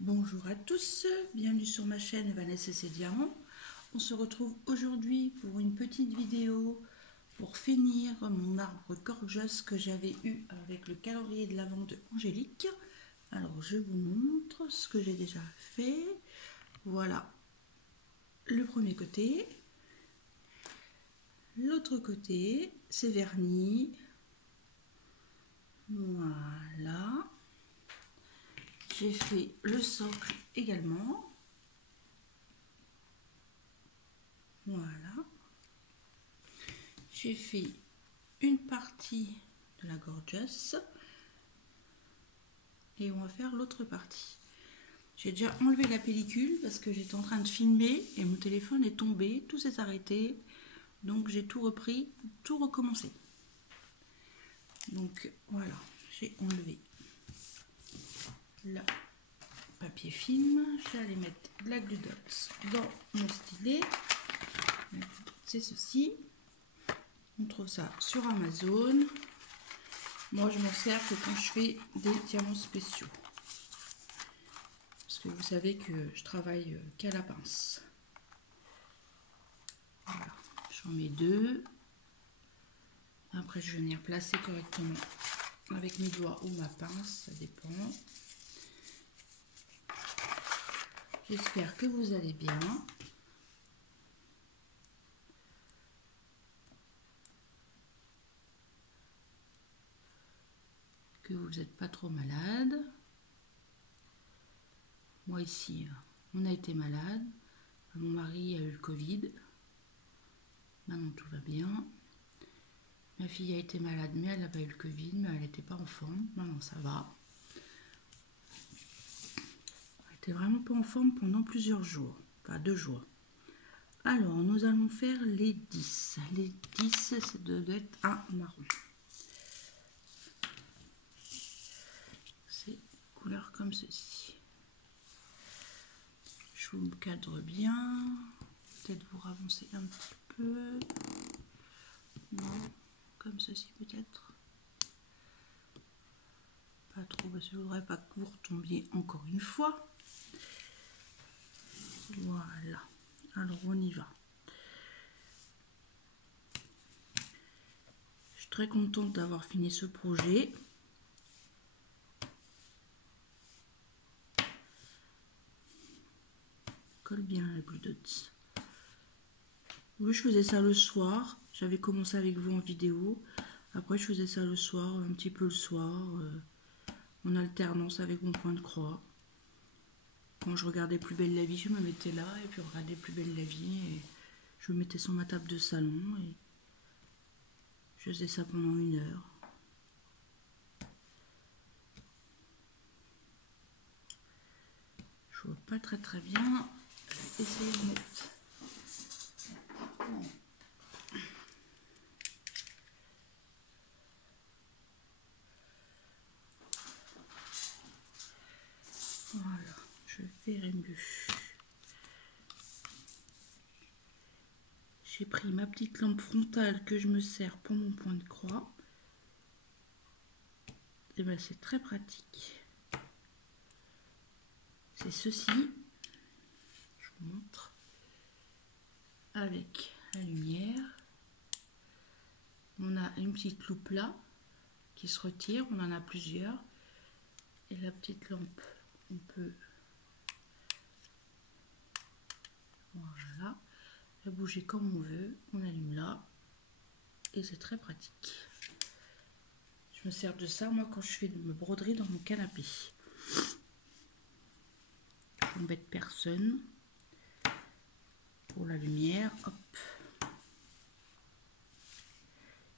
Bonjour à tous, bienvenue sur ma chaîne Vanessa et ses diamants. On se retrouve aujourd'hui pour une petite vidéo pour finir mon arbre gorgeous que j'avais eu avec le calendrier de l'Avent de Angélique. Alors je vous montre ce que j'ai déjà fait. Voilà le premier côté. L'autre côté, c'est verni. Voilà. J'ai fait le socle également. Voilà. J'ai fait une partie de la gorgeous et on va faire l'autre partie. J'ai déjà enlevé la pellicule parce que j'étais en train de filmer et mon téléphone est tombé, tout s'est arrêté, donc j'ai tout repris, tout recommencé. Donc voilà, j'ai enlevé le papier film, j'allais mettre de la Glue Dots dans mon stylet. C'est ceci, on trouve ça sur Amazon. Moi je m'en sers que quand je fais des diamants spéciaux. Parce que vous savez que je travaille qu'à la pince. Voilà, j'en mets deux. Après je vais venir placer correctement avec mes doigts ou ma pince, ça dépend. J'espère que vous allez bien. Que vous n'êtes pas trop malade. Moi ici, on a été malade. Mon mari a eu le Covid. Maintenant tout va bien. Ma fille a été malade, mais elle n'a pas eu le Covid, mais elle n'était pas en forme. Maintenant ça va. Elle n'était vraiment pas en forme pendant plusieurs jours. Enfin 2 jours. Alors, nous allons faire les 10. Les 10, ça doit être un marron. C'est couleur comme ceci. Je vous cadre bien. Peut-être vous ravancer un petit peu. Non, comme ceci peut-être. Pas trop, parce que je ne voudrais pas que vous retombiez encore une fois. Voilà. Alors, on y va. Je suis très contente d'avoir fini ce projet. Colle bien les Glue Dots. Oui, je faisais ça le soir. J'avais commencé avec vous en vidéo. Après, je faisais ça le soir, un petit peu le soir, en alternance avec mon point de croix. Quand je regardais Plus belle la vie, je me mettais là, et puis je regardais Plus belle la vie, et je me mettais sur ma table de salon, et je faisais ça pendant 1 heure. Je vois pas très bien. Essayez de mettre. Voilà, je verrai mieux. J'ai pris ma petite lampe frontale que je me sers pour mon point de croix. Et bien c'est très pratique. C'est ceci. Je vous montre. Avec la lumière. On a une petite loupe là qui se retire. On en a plusieurs. Et la petite lampe, on peut... Voilà. La bouger comme on veut. On allume là. Et c'est très pratique. Je me sers de ça, moi, quand je fais de ma broderie dans mon canapé. Je n'embête personne. Pour la lumière, hop.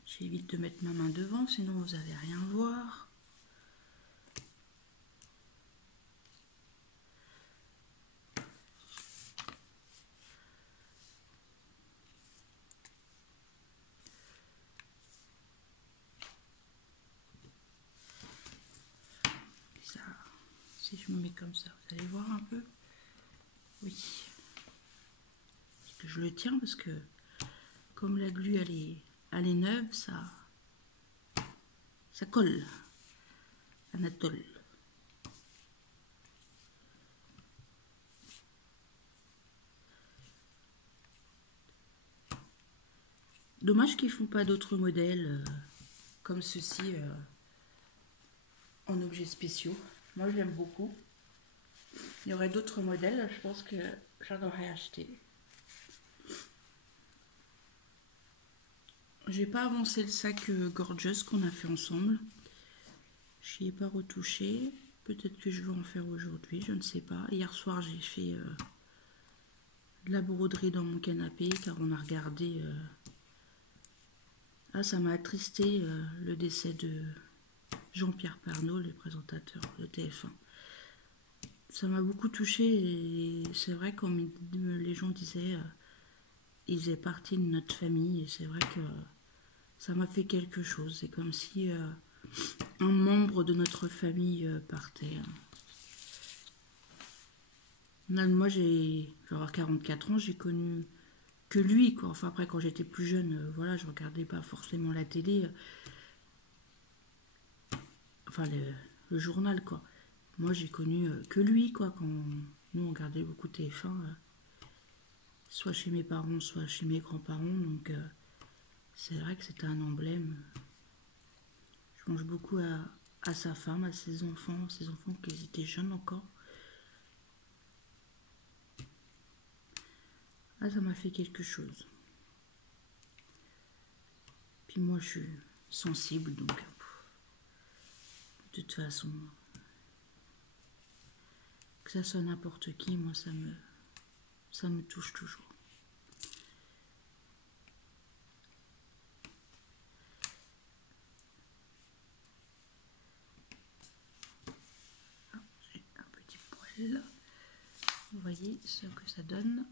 J'évite de mettre ma main devant, sinon vous n'allez rien voir. Ça, si je me mets comme ça, vous allez voir un peu. Oui. Parce que je le tiens parce que comme la glu elle est neuve, ça colle. Anatole. Dommage qu'ils font pas d'autres modèles comme ceci en objets spéciaux. Moi, j'aime beaucoup. Il y aurait d'autres modèles, je pense que j'en aurais acheté. J'ai pas avancé le sac Gorgeous qu'on a fait ensemble. Je n'y ai pas retouché. Peut-être que je vais en faire aujourd'hui, je ne sais pas. Hier soir, j'ai fait de la broderie dans mon canapé car on a regardé... Ah, ça m'a attristé le décès de Jean-Pierre Pernaut, le présentateur de TF1. Ça m'a beaucoup touché et c'est vrai comme les gens disaient, il faisait partie de notre famille et c'est vrai que ça m'a fait quelque chose. C'est comme si un membre de notre famille partait. Moi, j'ai 44 ans, j'ai connu que lui, quoi. Enfin, après, quand j'étais plus jeune, voilà, je regardais pas forcément la télé. Enfin, le journal, quoi. Moi, j'ai connu que lui, quoi. Quand nous, on regardait beaucoup TF1, soit chez mes parents, soit chez mes grands-parents. Donc, c'est vrai que c'était un emblème. Je pense beaucoup à sa femme, à ses enfants qui étaient jeunes encore. Ah, ça m'a fait quelque chose. Puis moi, je suis sensible, donc de toute façon, que ça soit n'importe qui, moi, ça me touche toujours. Ah, j'ai un petit poil. Vous voyez ce que ça donne.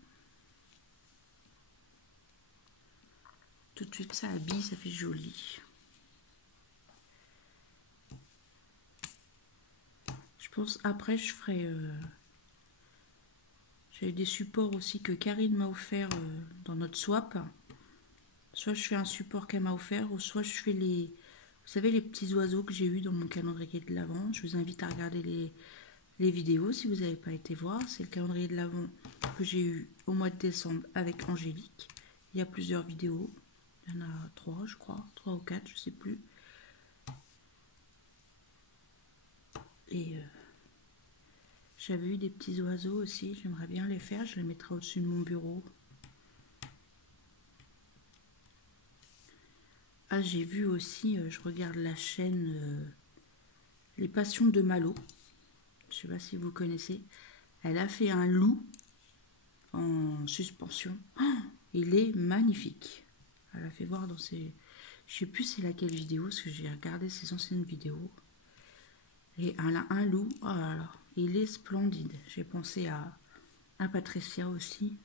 Tout de suite, ça habille, ça fait joli. Je pense, après, je ferai... J'avais des supports aussi que Karine m'a offert dans notre swap. Soit je fais un support qu'elle m'a offert, ou soit je fais les... Vous savez, les petits oiseaux que j'ai eu dans mon calendrier de l'Avent. Je vous invite à regarder les vidéos si vous n'avez pas été voir. C'est le calendrier de l'Avent que j'ai eu au mois de décembre avec Angélique. Il y a plusieurs vidéos. Il y en a 3, je crois. 3 ou 4, je ne sais plus. Et j'avais eu des petits oiseaux aussi. J'aimerais bien les faire. Je les mettrai au-dessus de mon bureau. Ah, j'ai vu aussi, je regarde la chaîne Les Passions de Malo. Je ne sais pas si vous connaissez. Elle a fait un loup en suspension. Oh, il est magnifique. Elle a fait voir dans ses... Je ne sais plus c'est laquelle vidéo, parce que j'ai regardé ses anciennes vidéos. Et elle a un loup. Oh là là, il est splendide. J'ai pensé à Patricia aussi.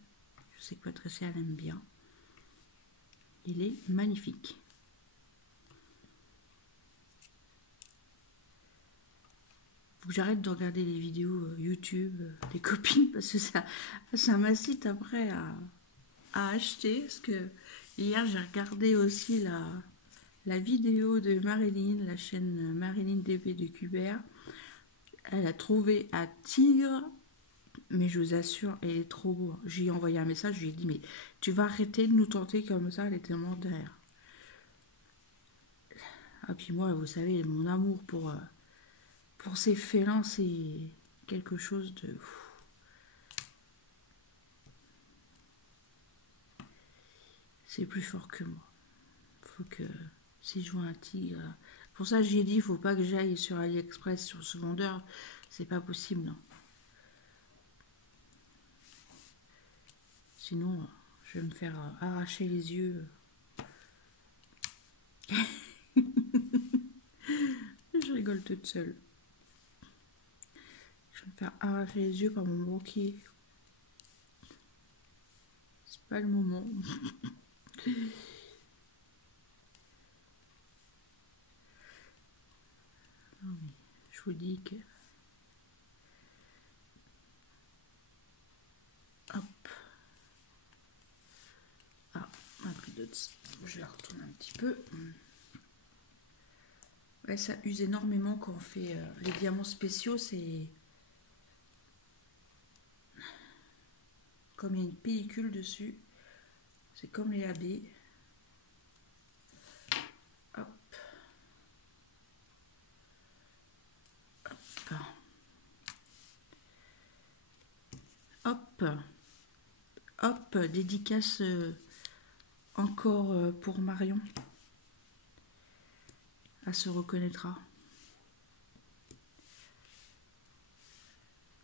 Je sais que Patricia elle aime bien. Il est magnifique. Faut que j'arrête de regarder les vidéos YouTube des copines parce que ça m'incite après à acheter. Parce que hier j'ai regardé aussi la vidéo de Marilyn, la chaîne Marilyn DB de Cubert. Elle a trouvé un tigre, mais je vous assure, elle est trop beau. J'ai envoyé un message, je lui ai dit, mais tu vas arrêter de nous tenter comme ça, elle est tellement derrière. Ah, puis moi, vous savez, mon amour pour ces félins, c'est quelque chose de... C'est plus fort que moi. Faut que si je vois un tigre... Pour ça, j'ai dit, il faut pas que j'aille sur AliExpress, sur ce vendeur. C'est pas possible. Non. Sinon, je vais me faire arracher les yeux. Je rigole toute seule. Je vais me faire arracher les yeux par mon banquier. C'est pas le moment. Non, mais je vous dis que... Hop. Ah, un peu d'autres. Je la retourne un petit peu. Ouais, ça use énormément quand on fait les diamants spéciaux. C'est comme il y a une pellicule dessus. C'est comme les AB. hop, dédicace encore pour Marion. Elle se reconnaîtra.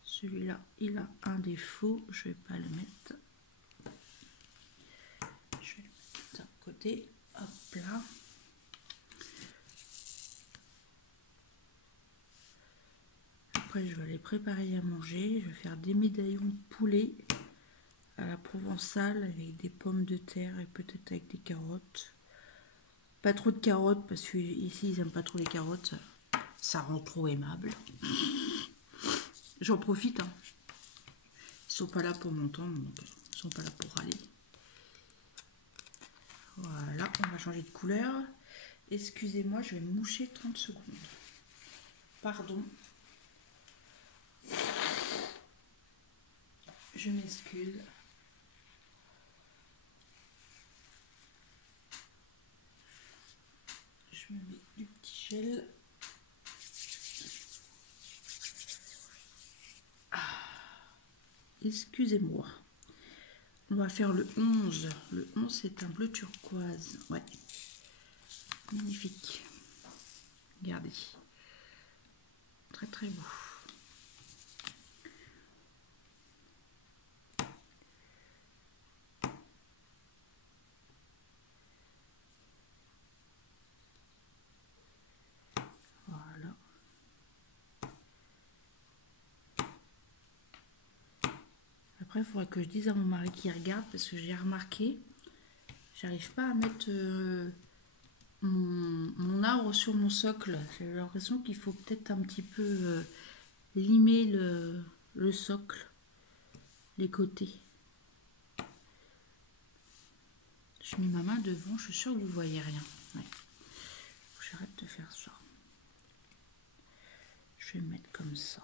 Celui-là, il a un défaut. Je vais pas le mettre. Je vais le mettre d'un côté. Hop là. Après, je vais aller préparer à manger. Je vais faire des médaillons de poulet à la provençale avec des pommes de terre et peut-être avec des carottes. Pas trop de carottes parce qu'ici, ils n'aiment pas trop les carottes. Ça rend trop aimable. J'en profite. Hein. Ils sont pas là pour m'entendre, donc ils sont pas là pour râler. Voilà, on va changer de couleur. Excusez-moi, je vais me moucher 30 secondes. Pardon. Je m'excuse. Je me mets du petit gel. Excusez-moi. On va faire le 11. Le 11, c'est un bleu turquoise. Ouais. Magnifique. Regardez. Très très beau. Voilà. Après, il faudrait que je dise à mon mari qui regarde parce que j'ai remarqué, j'arrive pas à mettre mon arbre sur mon socle. J'ai l'impression qu'il faut peut-être un petit peu limer le socle, les côtés. Je mets ma main devant, je suis sûre que vous ne voyez rien. Ouais. J'arrête de faire ça. Je vais me mettre comme ça.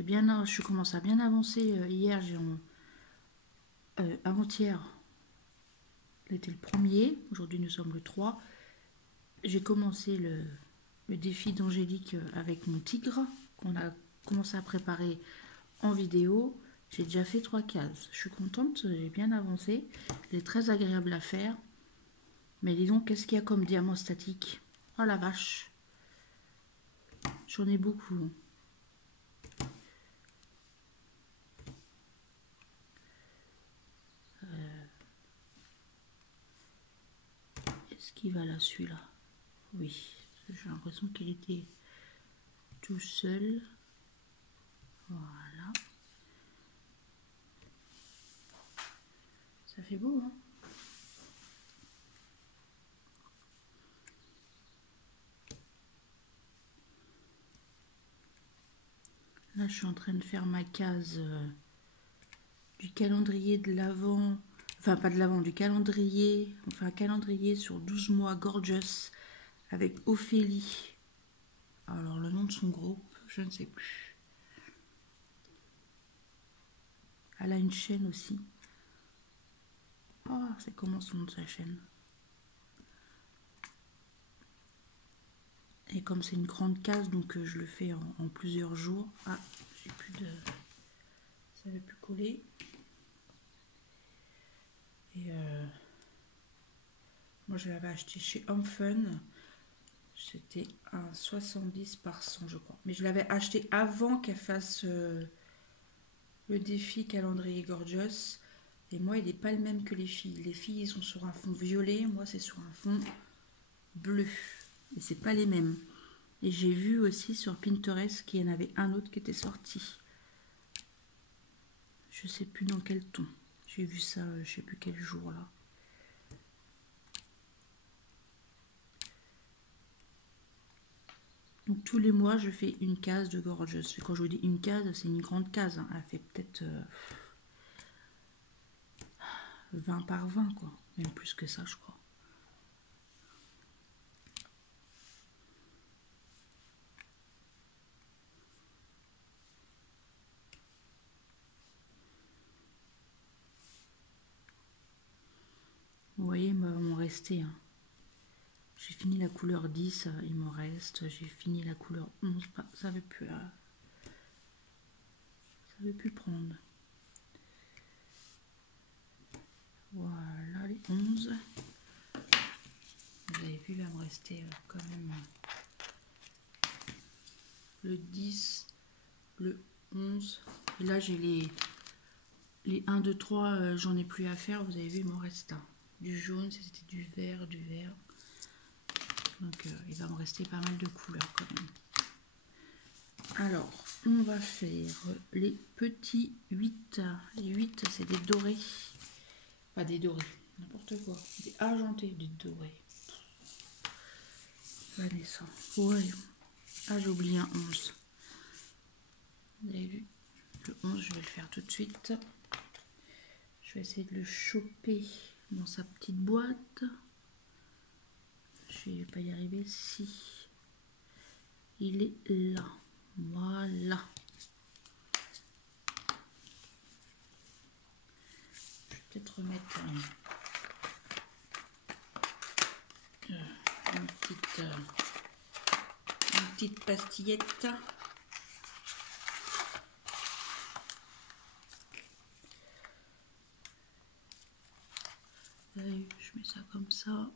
Je commence à bien avancer. Hier, avant-hier, c'était le 1er. Aujourd'hui, nous sommes le 3. J'ai commencé le défi d'Angélique avec mon tigre, qu'on a commencé à préparer en vidéo. J'ai déjà fait 3 cases. Je suis contente, j'ai bien avancé. Il est très agréable à faire. Mais dis donc, qu'est-ce qu'il y a comme diamant statique? Oh la vache! J'en ai beaucoup. Est-ce qu'il va là, celui-là? Oui, j'ai l'impression qu'il était tout seul. Voilà. Ça fait beau, hein? Là, je suis en train de faire ma case du calendrier de l'Avent. Enfin, pas de l'Avent, du calendrier. Enfin, un calendrier sur 12 mois Gorgeous avec Ophélie. Alors, le nom de son groupe, je ne sais plus. Elle a une chaîne aussi. Oh, c'est comment son nom de sa chaîne? Et comme c'est une grande case, donc je le fais en plusieurs jours. Ah, j'ai plus de... Ça ne va plus coller. Et moi, je l'avais acheté chez Home Fun. C'était un 70 par 100, je crois. Mais je l'avais acheté avant qu'elle fasse le défi calendrier Gorgeous. Et moi, il n'est pas le même que les filles. Les filles, ils sont sur un fond violet. Moi, c'est sur un fond bleu. Et c'est pas les mêmes. Et j'ai vu aussi sur Pinterest qu'il y en avait un autre qui était sorti. Je sais plus dans quel ton. J'ai vu ça, je sais plus quel jour là. Donc tous les mois, je fais une case de Gorgeous. Et quand je vous dis une case, c'est une grande case. Hein. Elle fait peut-être 20 par 20, quoi. Même plus que ça, je crois. Vous voyez, il m'en restait. Hein. J'ai fini la couleur 10, il m'en reste. J'ai fini la couleur 11. Ça ne veut plus prendre. Voilà les 11. Vous avez vu, là, il me restait quand même le 10, le 11. Et là, j'ai les 1, 2, 3, j'en ai plus à faire. Vous avez vu, il m'en reste un. Du jaune, c'était du vert, du vert. Donc, il va me rester pas mal de couleurs quand même. Alors, on va faire les petits 8. Les 8, c'est des dorés. Pas des dorés, n'importe quoi. Des argentés, des dorés. Vanessa. Ouais. Ah, j'ai oublié un 11. Vous avez vu? Le 11, je vais le faire tout de suite. Je vais essayer de le choper dans sa petite boîte. Je vais pas y arriver. Si. Il est là. Voilà. Je vais peut-être remettre une petite pastillette. Allez, je mets ça comme ça.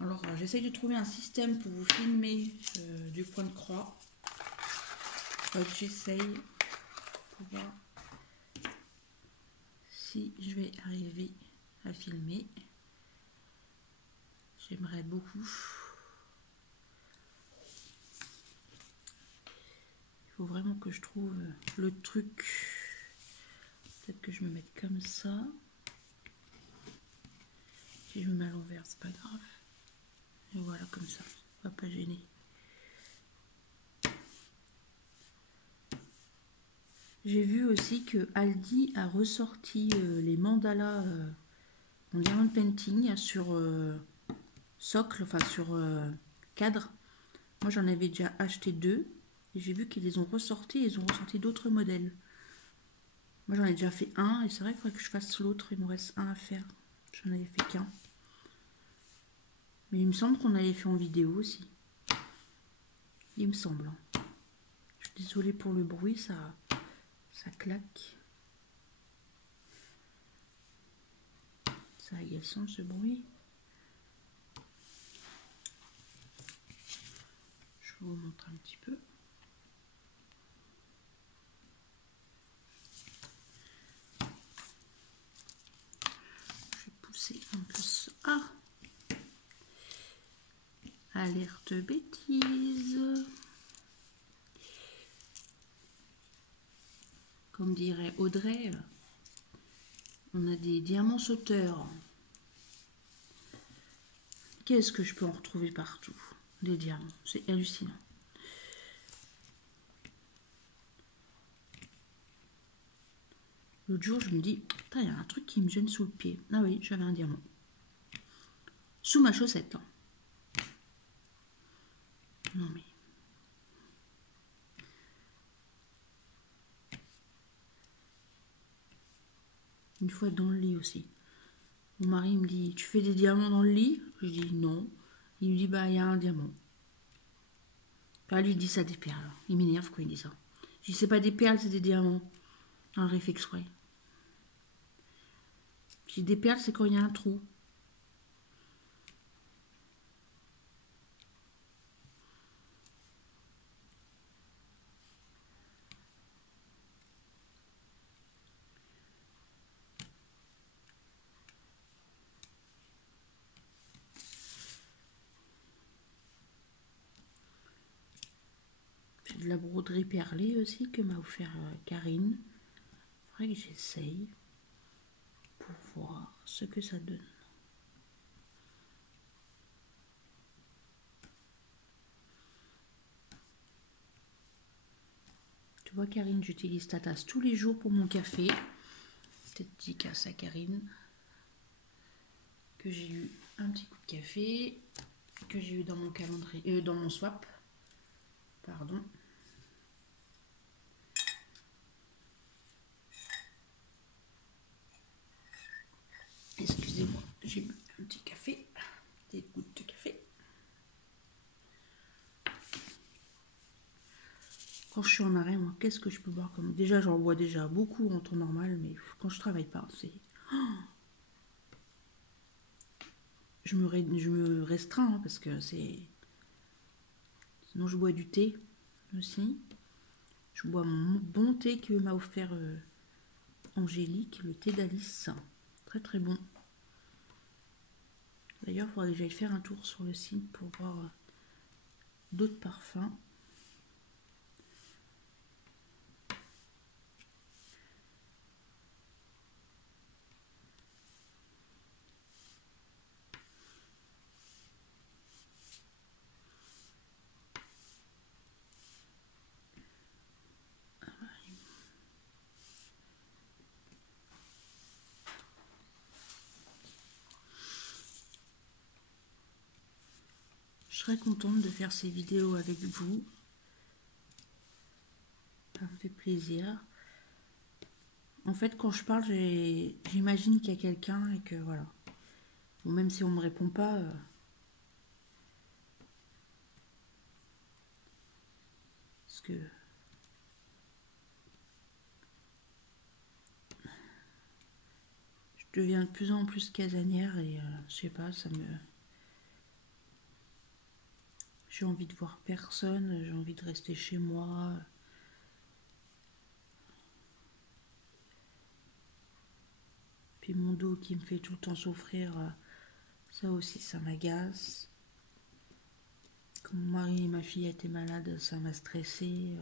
Alors, j'essaye de trouver un système pour vous filmer du point de croix. J'essaye pour voir si je vais arriver à filmer. J'aimerais beaucoup. Il faut vraiment que je trouve le truc. Peut-être que je me mette comme ça. Si je me mets à l'envers, c'est pas grave. Et voilà, comme ça. Ça va pas gêner. J'ai vu aussi que Aldi a ressorti les mandalas en diamond painting sur socle, enfin sur cadre. Moi j'en avais déjà acheté 2 et j'ai vu qu'ils les ont ressortis, ils ont ressorti d'autres modèles. Moi j'en ai déjà fait un et c'est vrai qu'il faudrait que je fasse l'autre, il me reste un à faire. J'en avais fait qu'un. Mais il me semble qu'on avait fait en vidéo aussi. Il me semble. Je suis désolée pour le bruit, ça claque. C'est agaçant ce bruit. Je vous montre un petit peu. Je vais pousser un peu ça. Ah! Alerte bêtise. Comme dirait Audrey, on a des diamants sauteurs. Qu'est-ce que je peux en retrouver partout? Des diamants, c'est hallucinant. L'autre jour, je me dis, putain, il y a un truc qui me gêne sous le pied. Ah oui, j'avais un diamant. Sous ma chaussette. Non mais... Une fois dans le lit aussi. Mon mari me dit, tu fais des diamants dans le lit? Je dis non. Il me dit, bah il y a un diamant. Bah lui il dit ça des perles. Il m'énerve quand il dit ça. Je dis, c'est pas des perles, c'est des diamants. Alors il fait exprès. Je dis, des perles, c'est quand il y a un trou. J'ai de la broderie perlée aussi que m'a offert Karine. Il faudrait que j'essaye pour voir ce que ça donne. Tu vois Karine, j'utilise ta tasse tous les jours pour mon café. Petite dédicace à Karine. Que j'ai eu un petit coup de café. Que j'ai eu dans mon calendrier, dans mon swap. Pardon. Quand je suis en arrêt, moi, qu'est-ce que je peux boire comme... Déjà, j'en bois déjà beaucoup en temps normal, mais quand je travaille pas, c'est... Je me restreins, hein, parce que c'est... Sinon, je bois du thé aussi. Je bois mon bon thé que m'a offert Angélique, le thé d'Alice. Très très bon. D'ailleurs, il faudrait que j'aille faire un tour sur le site pour voir d'autres parfums. Je serais contente de faire ces vidéos avec vous. Ça me fait plaisir. En fait, quand je parle, j'imagine qu'il y a quelqu'un et que voilà. Bon, même si on ne me répond pas, parce que je deviens de plus en plus casanière et je sais pas, ça me... J'ai envie de voir personne, j'ai envie de rester chez moi. Puis mon dos qui me fait tout le temps souffrir, ça aussi, ça m'agace. Quand mon mari et ma fille étaient malades, ça m'a stressée.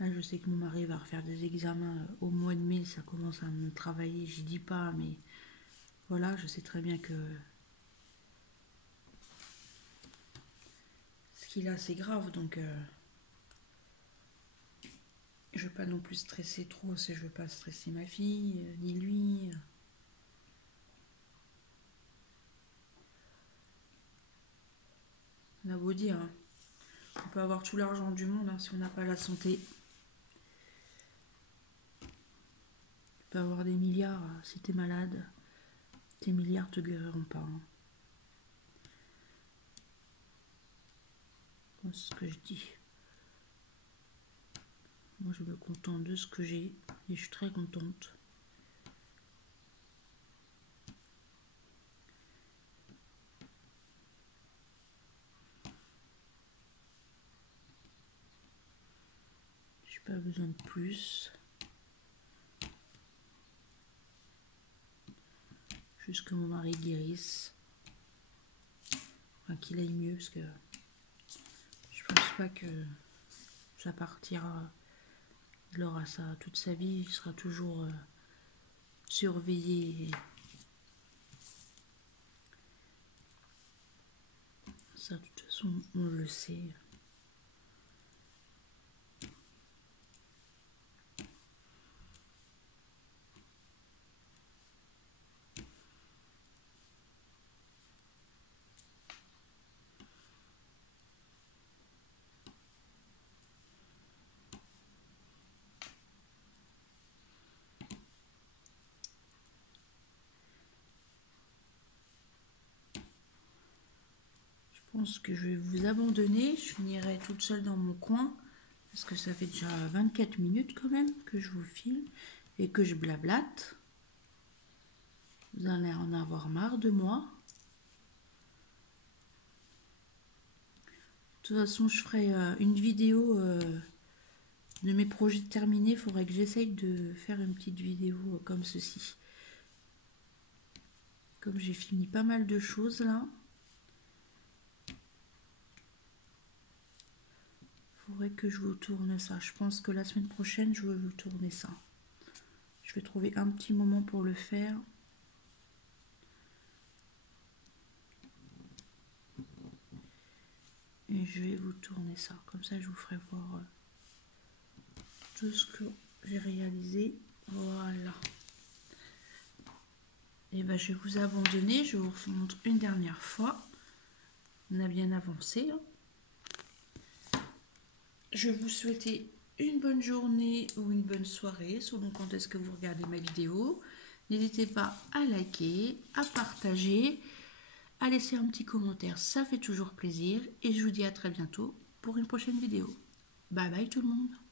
Là, je sais que mon mari va refaire des examens au mois de mai, ça commence à me travailler, j'y dis pas, mais voilà, je sais très bien que ce qu'il a, c'est grave, donc je veux pas non plus stresser trop, je veux pas stresser ma fille, ni lui. On a beau dire, hein. On peut avoir tout l'argent du monde, hein, si on n'a pas la santé. Tu peux avoir des milliards, si t'es malade, tes milliards te guériront pas. Hein. C'est ce que je dis. Moi, je me contente de ce que j'ai et je suis très contente. J'ai pas besoin de plus. Juste que mon mari guérisse. Enfin, qu'il aille mieux, parce que je pense pas que ça partira. Il aura ça toute sa vie, il sera toujours surveillé. Ça, de toute façon, on le sait. Je pense que je vais vous abandonner. Je finirai toute seule dans mon coin. Parce que ça fait déjà 24 minutes quand même que je vous filme. Et que je blablate. Vous allez en avoir marre de moi. De toute façon, je ferai une vidéo de mes projets terminés. Il faudrait que j'essaye de faire une petite vidéo comme ceci. Comme j'ai fini pas mal de choses là. Faudrait que je vous tourne ça. Je pense que la semaine prochaine, je vais vous tourner ça. Je vais trouver un petit moment pour le faire. Et je vais vous tourner ça. Comme ça, je vous ferai voir tout ce que j'ai réalisé. Voilà. Et ben, je vais vous abandonner. Je vous montre une dernière fois. On a bien avancé. Je vais vous souhaiter une bonne journée ou une bonne soirée, selon quand est-ce que vous regardez ma vidéo. N'hésitez pas à liker, à partager, à laisser un petit commentaire, ça fait toujours plaisir. Et je vous dis à très bientôt pour une prochaine vidéo. Bye bye tout le monde.